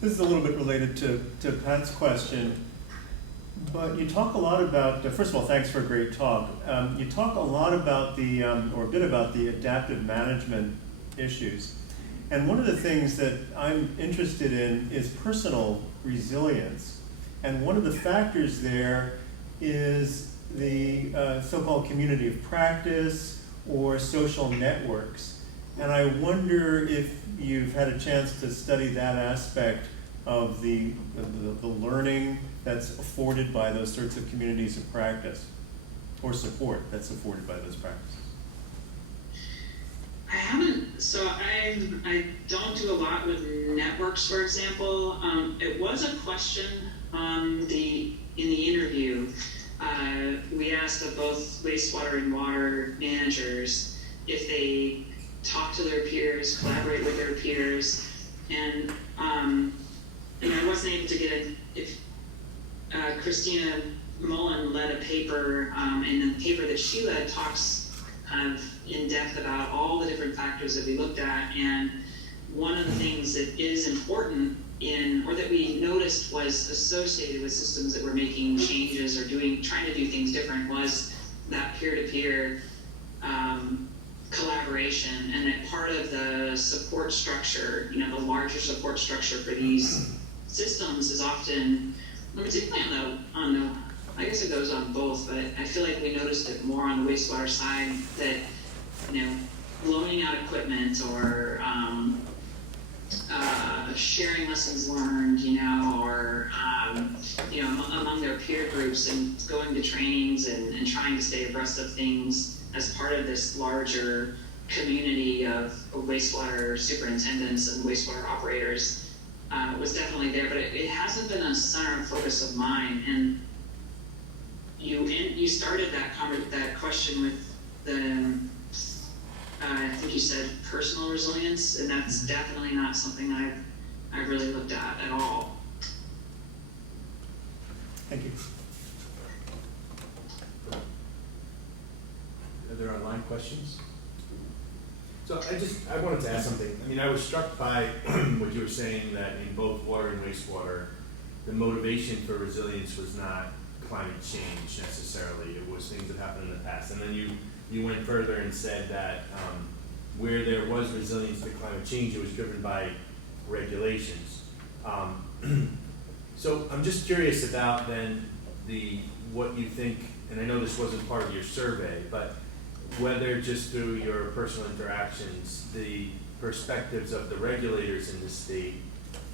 This is a little bit related to Pat's question, but you talk a lot about, first of all, thanks for a great talk. You talk a lot about or a bit about the adaptive management issues. And one of the things that I'm interested in is personal resilience. And one of the factors there is the so-called community of practice or social networks. And I wonder if you've had a chance to study that aspect of the learning that's afforded by those sorts of communities of practice. or support that's afforded by those practices? I haven't, so I don't do a lot with networks, for example. It was a question in the interview. We asked of both wastewater and water managers if they talk to their peers, collaborate with their peers, and I wasn't able to get it. If Christina Mullen led a paper, and the paper that she led talks kind of in depth about all the different factors that we looked at, and one of the things that is important or that we noticed was associated with systems that were making changes or trying to do things different was that peer-to-peer collaboration, and that part of the support structure, the larger support structure for these systems is often, particularly on the I guess it goes on both, but I feel like we noticed it more on the wastewater side that, loaning out equipment or sharing lessons learned, or among their peer groups and going to trainings and trying to stay abreast of things as part of this larger community of wastewater superintendents and wastewater operators was definitely there, but it hasn't been a center of focus of mine. And you started that question with the I think you said personal resilience, and that's definitely not something I've really looked at all. Thank you. Are there online questions? So I wanted to ask something. I was struck by what you were saying, that in both water and wastewater, the motivation for resilience was not climate change necessarily. It was things that happened in the past. And then you went further and said that where there was resilience to climate change, it was driven by regulations. So I'm just curious about then what you think, and I know this wasn't part of your survey, but whether just through your personal interactions, the perspectives of the regulators in the state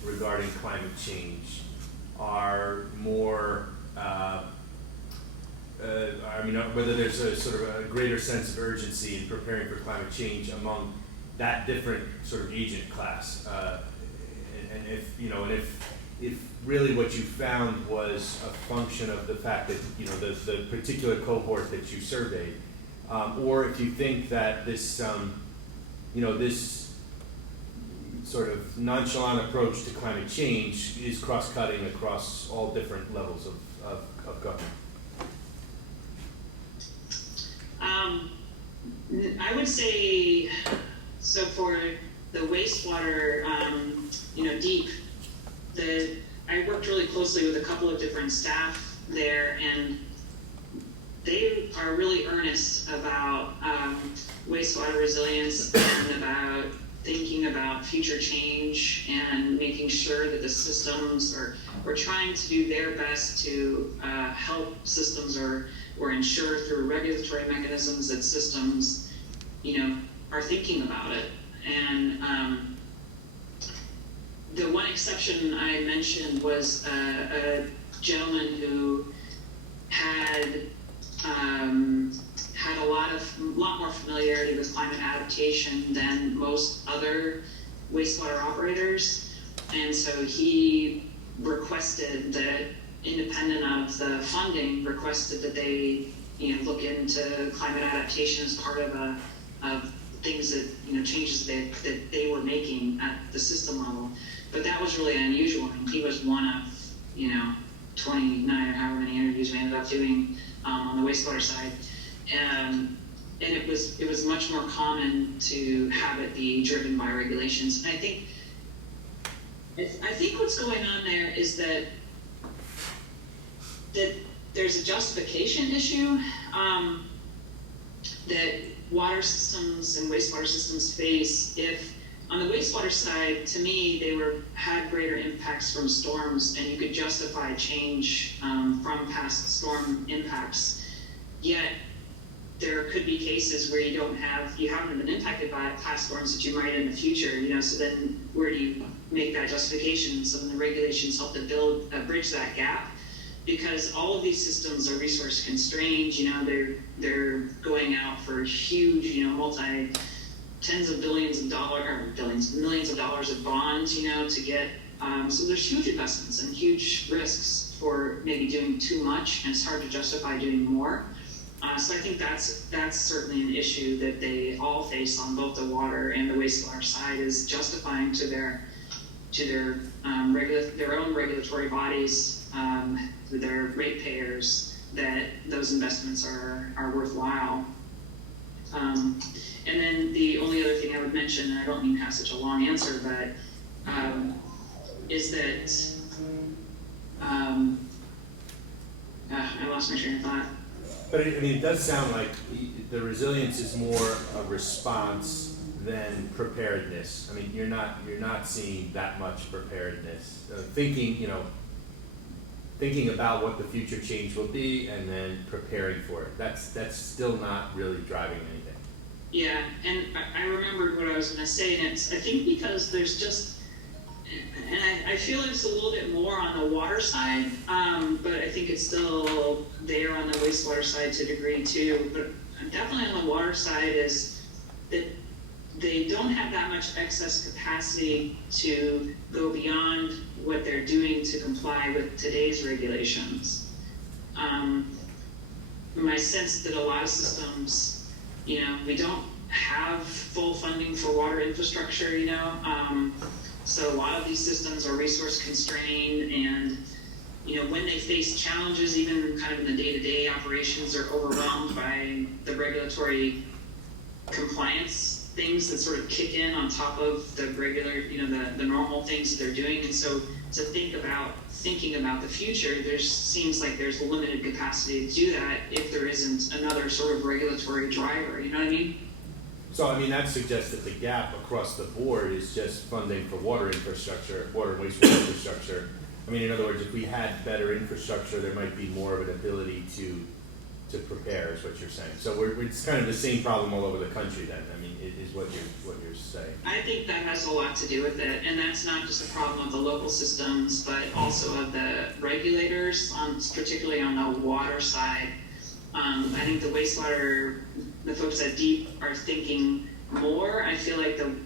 regarding climate change are more, whether there's a sort of a greater sense of urgency in preparing for climate change among that different sort of agent class, and if really what you found was a function of the fact that the particular cohort that you surveyed, or if you think that this this sort of nonchalant approach to climate change is cross-cutting across all different levels of government. I would say, so for the wastewater, deep, I worked really closely with a couple of different staff there, and they are really earnest about wastewater resilience and about thinking about future change and making sure that the systems we're trying to do their best to help systems or ensure through regulatory mechanisms that systems, are thinking about it. And the one exception I mentioned was a gentleman who had a lot more familiarity with climate adaptation than most other wastewater operators, and so he requested that, independent of the funding, requested that they look into climate adaptation as part of things that changes that they were making at the system level. But that was really unusual, and he was one of 29 or however many interviews we ended up doing on the wastewater side, and it was much more common to have it be driven by regulations. And I think what's going on there is that there's a justification issue that water systems and wastewater systems face. If on the wastewater side, to me, they had greater impacts from storms, and you could justify change from past storm impacts. Yet there could be cases where you haven't been impacted by past storms that you might in the future. So then where do you make that justification? Some of the regulations help to bridge that gap. because all of these systems are resource constrained, they're going out for huge, tens of billions of dollars, or millions of dollars of bonds, to get, so there's huge investments and huge risks for maybe doing too much, and it's hard to justify doing more. So I think that's certainly an issue that they all face on both the water and the wastewater side, is justifying to their own regulatory bodies, their ratepayers, that those investments are worthwhile. And then the only other thing I would mention, and I don't mean to have such a long answer, but is that I lost my train of thought. But it does sound like the resilience is more a response than preparedness. I mean, you're not seeing that much preparedness. Thinking about what the future change will be and then preparing for it. That's still not really driving anything. Yeah, and I remembered what I was going to say, and I think because there's just, and I feel it's a little bit more on the water side, but I think it's still there on the wastewater side to a degree too. But definitely on the water side is that they don't have that much excess capacity to go beyond what they're doing to comply with today's regulations. My sense that a lot of systems, we don't have full funding for water infrastructure, so a lot of these systems are resource constrained, and when they face challenges, even kind of in the day-to-day operations, are overwhelmed by the regulatory compliance things that sort of kick in on top of the regular, the normal things that they're doing. And so to thinking about the future, seems like there's a limited capacity to do that if there isn't another sort of regulatory driver, you know what I mean? So, that suggests that the gap across the board is just funding for water and wastewater infrastructure. In other words, if we had better infrastructure, there might be more of an ability to prepare, is what you're saying. So it's kind of the same problem all over the country then, is what you're saying. I think that has a lot to do with it, and that's not just a problem of the local systems, but also of the regulators, particularly on the water side. I think the folks at DEEP are thinking more. I feel like the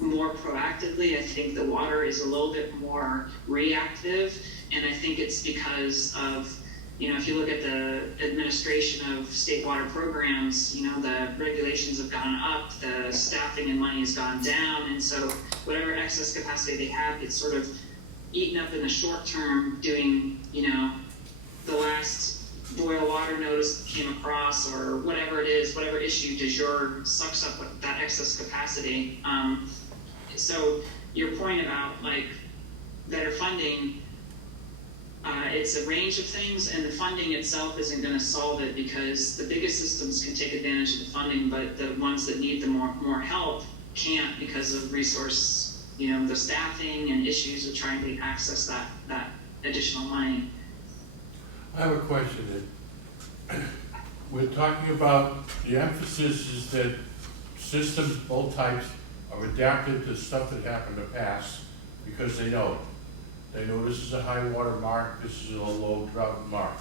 more proactively. I think the water is a little bit more reactive, and I think it's because of, if you look at the administration of state water programs, the regulations have gone up, the staffing and money has gone down, and so whatever excess capacity they have gets sort of eaten up in the short term doing, the last boil water notice that came across, or whatever it is, whatever issue du jour sucks up with that excess capacity. So your point about better funding, it's a range of things, and the funding itself isn't going to solve it, because the biggest systems can take advantage of the funding, but the ones that need the more help can't, because of resource, the staffing and issues of trying to access that additional money. I have a question. We're talking about, the emphasis is that systems, both types, are adapted to stuff that happened in the past because they know it. They know this is a high water mark, this is a low drought mark.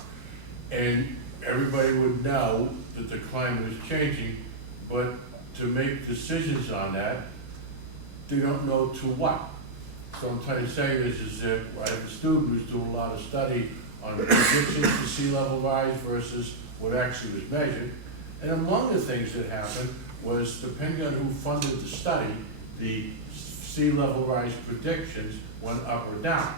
And everybody would know that the climate is changing, but to make decisions on that, they don't know to what. So what I'm trying to say is that I have a student who's doing a lot of study on the predictions to sea level rise versus what actually was measured. And among the things that happened was, depending on who funded the study, the sea level rise predictions went up or down.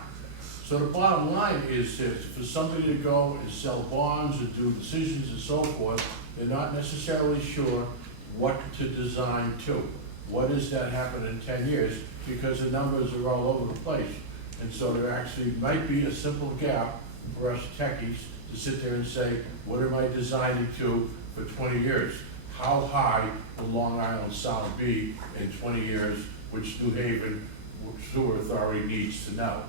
So the bottom line is that for somebody to go and sell bonds and do decisions and so forth, they're not necessarily sure what to design to. What is that happen in 10 years? Because the numbers are all over the place. And so there actually might be a simple gap for us techies to sit there and say, what am I designing to for 20 years? How high will Long Island Sound be in 20 years, which New Haven Sewer Authority needs to know?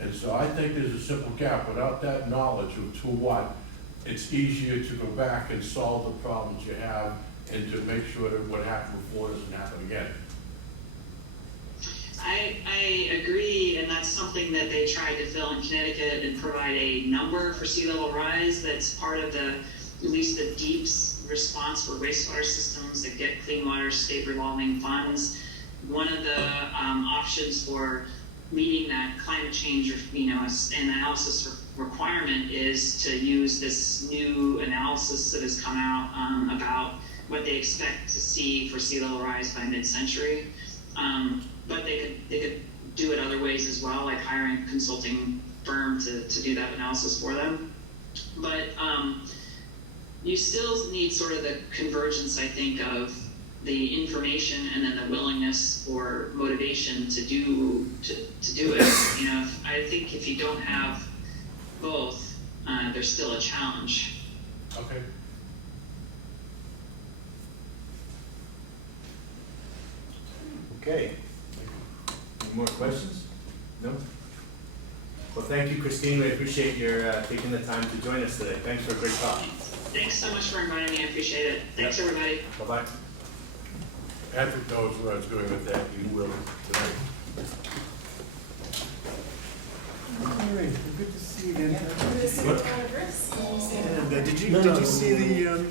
And so I think there's a simple gap. Without that knowledge of to what, it's easier to go back and solve the problems you have and to make sure that what happened before doesn't happen again. I agree, and that's something that they tried to fill in Connecticut and provide a number for sea level rise that's part of the, at least the DEEP's response for wastewater systems that get clean water state revolving funds. One of the options for meeting that climate change, an analysis requirement is to use this new analysis that has come out about what they expect to see for sea level rise by mid-century. But they could do it other ways as well, like hiring a consulting firm to do that analysis for them. But you still need sort of the convergence, I think, of the information and then the willingness or motivation to do it. I think if you don't have both, there's still a challenge. Okay. Okay. Any more questions? No? Well, thank you, Christine. We appreciate your taking the time to join us today. Thanks for a great talk. Thanks so much for inviting me. I appreciate it. Thanks, everybody. Bye-bye. Patrick knows where I was going with that, you will tonight. All right, well, good to see you again. Good to see you, Congress. And did you see the